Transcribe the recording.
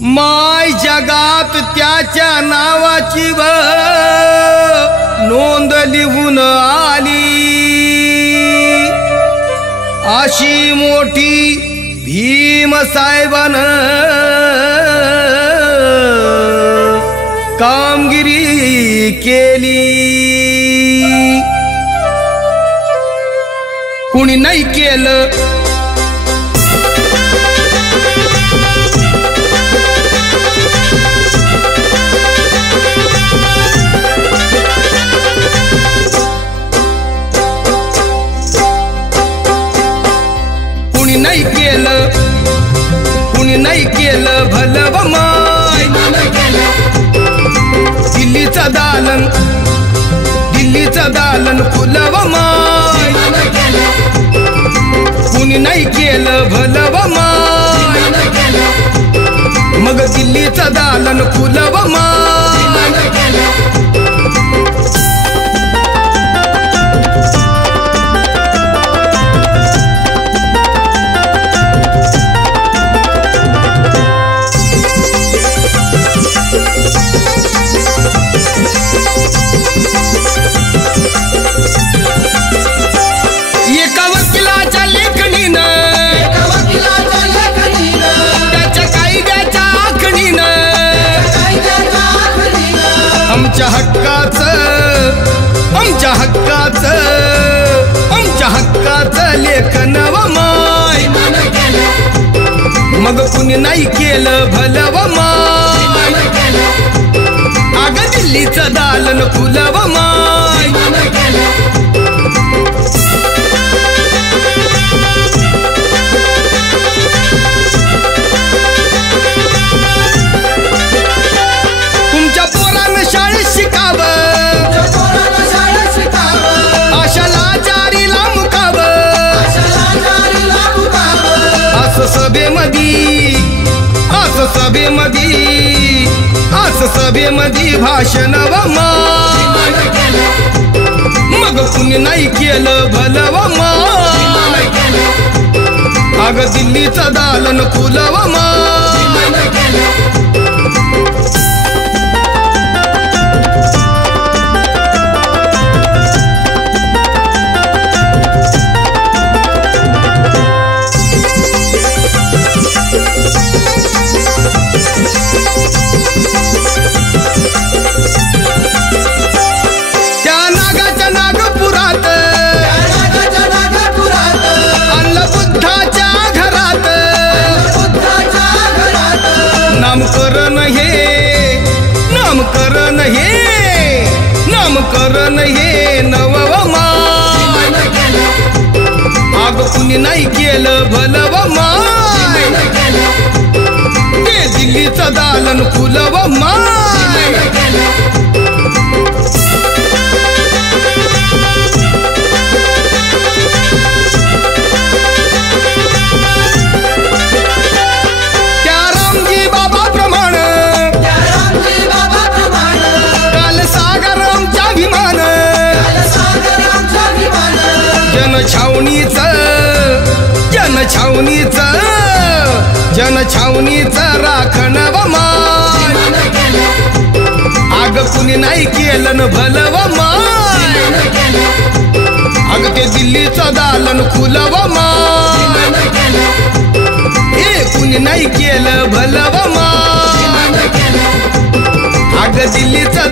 माय जगात त्याच्या नावाची नोंद लिहून आली, अशी मोठी भीम साहेबानं कामगिरी केली. कुणी नाही केलं कुणी नाही केलं भलं व माय. दिल्लीचं दालन फुलं व माय. कुणी नाही केलं भलं व माय. मग दिल्लीचं दालन फुलं व माय. एका वकिलाच्या लेखणीनं, त्याच्या कायद्याच्या आखणीनं, आमच्या हक्काचं लेखन व माय. मग कुणी नाही केलं भलं व माय. अगं दिल्लीचं दालन फुलं व माय. तुमच्या पोरानं शाळेत शिकावं, अशा लाचारीला मुकावं. असं सभेमध्ये भाषण व माय. मग कुणी नाही केलं भलं व माय. अगं दिल्लीचं दालन फुलं व माय. नामकरण हे नव व माय. अग कुणी नाही केलं भलं व माय. ते दिल्लीचं दालन फुलं व माय. जनछावणीचं राखण व माय. अग कुणी नाही केलं भलं व माय. अग ते दिल्लीचं दालन फुलं व माय. हे कुणी नाही केलं भलं व माय. अग दिल्लीचं